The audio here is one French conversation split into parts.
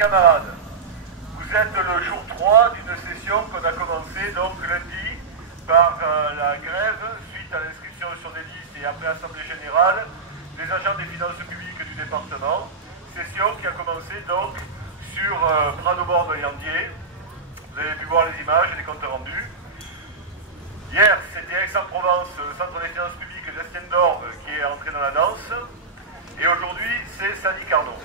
camarades, vous êtes le jour 3 d'une session qu'on a commencée donc lundi par la grève suite à l'inscription sur des listes et après l'Assemblée Générale des agents des finances publiques du département. Session qui a commencé donc sur Prat-de-Bord de Yandier. Vous avez pu voir les images et les comptes rendus. Hier, c'était Aix-en-Provence, le centre des finances publiques d'Estienne-d'Orbe qui est entré dans la danse. Et aujourd'hui, c'est Sally Carnot.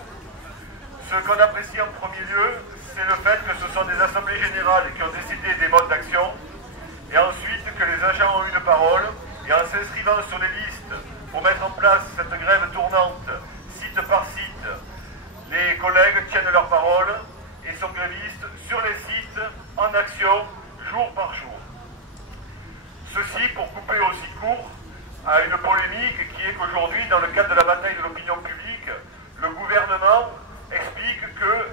Ce qu'on apprécie en premier lieu, c'est le fait que ce sont des assemblées générales qui ont décidé des modes d'action et ensuite que les agents ont eu une parole et en s'inscrivant sur les listes pour mettre en place cette grève tournante, site par site, les collègues tiennent leur parole et sont grévistes sur les sites en action jour par jour. Ceci pour couper aussi court à une polémique qui est qu'aujourd'hui, dans le cadre de la bataille de l'opinion publique, le gouvernement explique que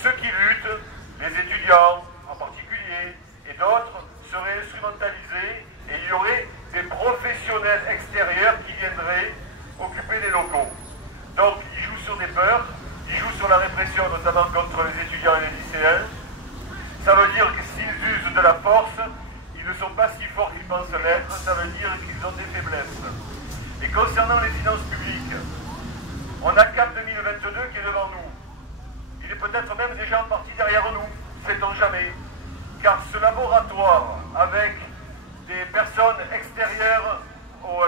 ceux qui luttent, les étudiants en particulier et d'autres, seraient instrumentalisés et il y aurait des professionnels extérieurs qui viendraient occuper les locaux. Donc ils jouent sur des peurs, ils jouent sur la répression notamment contre les étudiants et les lycéens. Ça veut dire que s'ils usent de la force, ils ne sont pas si forts qu'ils pensent l'être, ça veut dire qu'ils ont des faiblesses. Et concernant les finances publiques, on a CAP 2022 qui est devant nous. Il est peut-être même déjà en partie derrière nous, sait-on jamais. Car ce laboratoire, avec des personnes extérieures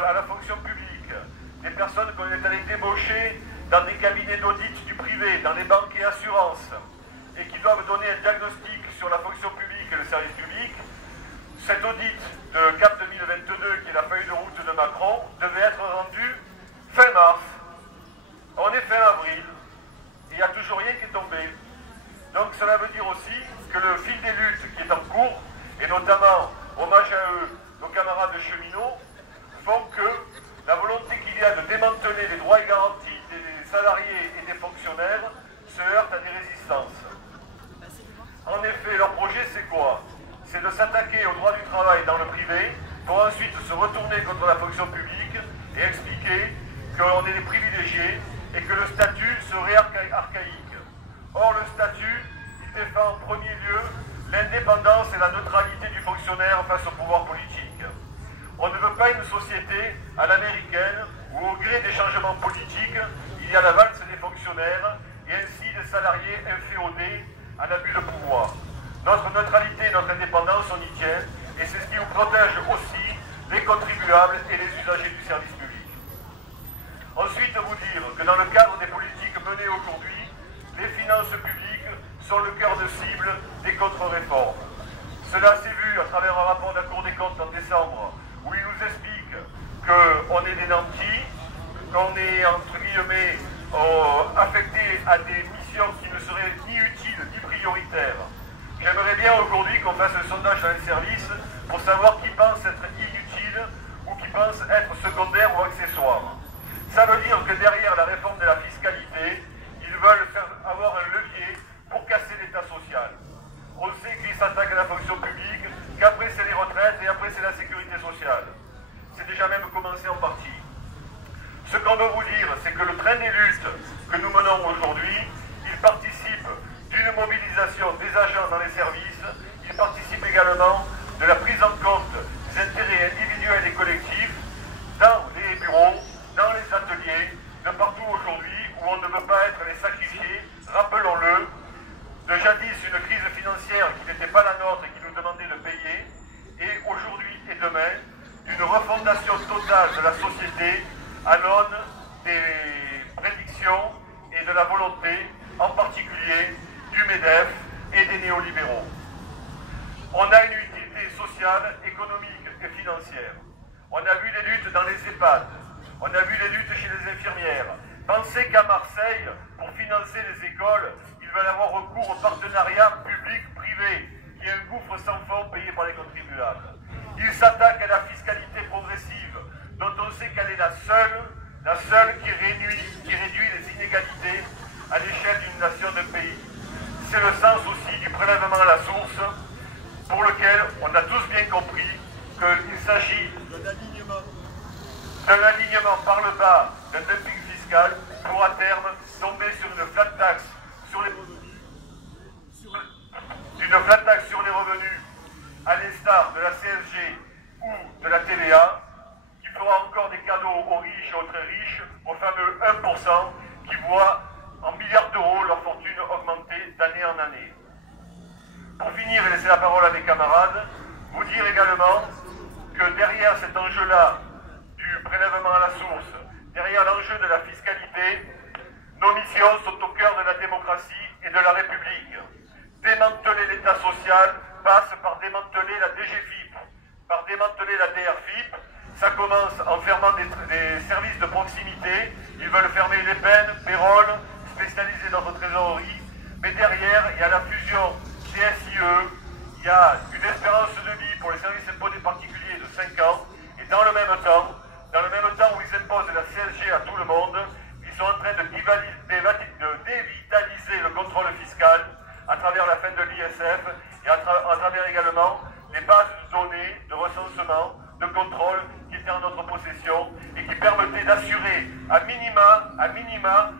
à la fonction publique, des personnes qu'on est allé débaucher dans des cabinets d'audit du privé, dans les banques et assurances, et qui doivent donner un diagnostic sur la fonction publique et le service public, cet audit de CAP 2022, qui est la feuille de route de Macron, devait être rendu fin mars. On est fin avril, et il n'y a toujours rien qui est tombé. Donc cela veut dire aussi que le fil des luttes qui est en cours, et notamment, hommage à eux, nos camarades cheminots, font que la volonté qu'il y a de démanteler les droits et garanties des salariés et des fonctionnaires se heurte à des résistances. En effet, leur projet c'est quoi? C'est de s'attaquer au droit du travail dans le privé pour ensuite se retourner contre la fonction publique et expliquer qu'on est des privilégiés et que le statut serait archaïque. Or, le statut, il défend en premier lieu l'indépendance et la neutralité du fonctionnaire face au pouvoir politique. On ne veut pas une société à l'américaine où, au gré des changements politiques, il y a la valse des fonctionnaires et ainsi des salariés inféodés à l'abus de pouvoir. Notre neutralité et notre indépendance, on y tient, et c'est ce qui nous protège aussi les contribuables et les usagers du service public. Ensuite, vous dire que dans le cadre des politiques menées aujourd'hui, les finances publiques sont le cœur de cible des contre-réformes. Cela s'est vu à travers un rapport de la Cour des comptes en décembre, où il nous explique qu'on est des nantis, qu'on est, entre guillemets, affecté à des missions qui ne seraient ni utiles ni prioritaires. J'aimerais bien aujourd'hui qu'on fasse un sondage dans les services pour savoir qui pense être inutile ou qui pense être secondaire ou accessoire. Ça veut dire que derrière la réforme de la fiscalité, ils veulent avoir un levier pour casser l'État social. On sait qu'ils s'attaquent à la fonction publique, qu'après c'est les retraites et après c'est la sécurité sociale. C'est déjà même commencé en partie. Ce qu'on veut vous dire, c'est que le train des luttes que nous menons aujourd'hui, il participe d'une mobilisation des agents dans les services, il participe également de la prise en compte des intérêts individuels et collectifs dans les bureaux, dans les ateliers, de partout aujourd'hui où on ne veut pas être les sacrifiés, rappelons-le, de jadis une crise financière qui n'était pas la nôtre et qui nous demandait de payer, et aujourd'hui et demain, d'une refondation totale de la société à l'aune des prédictions et de la volonté, en particulier du MEDEF et des néolibéraux. On a une utilité sociale, économique et financière. On a vu les luttes dans les EHPAD, on a vu les luttes chez les infirmières. Pensez qu'à Marseille, pour financer les écoles, ils veulent avoir recours au partenariat public-privé, qui est un gouffre sans fond payé par les contribuables. Ils s'attaquent à la fiscalité progressive, dont on sait qu'elle est la seule qui réduit les inégalités à l'échelle d'une nation, d'un pays. C'est le sens aussi du prélèvement à la source, pour lequel on a tous bien compris qu'il s'agit d'un alignement par le bas, d'un dumping fiscal, pour à terme tomber sur une flat tax sur les produits une flat tax sur les revenus, à l'instar de la CSG ou de la TVA, qui fera encore des cadeaux aux riches et aux très riches, aux fameux 1% qui voient en milliards d'euros leur fortune augmenter d'année en année. Pour finir et laisser la parole à mes camarades, vous dire également que derrière cet enjeu-là du prélèvement à la source, derrière l'enjeu de la fiscalité, nos missions sont au cœur de la démocratie et de la République. Démanteler l'État social passe par démanteler la DGFIP, par démanteler la DRFIP. Ça commence en fermant des services de proximité. Ils veulent fermer les peines, Pérol, spécialiser notre trésorerie. Mais derrière, il y a la fusion CSIE, il y a une espérance de vie pour les services imposés particuliers de 5 ans. Et dans le même temps où ils imposent la CSG à tout le monde, ils sont en train de dévitaliser le contrôle fiscal à travers la fin de l'ISF et à travers également les bases zonées de recensement, de contrôle qui étaient en notre possession et qui permettaient d'assurer à minima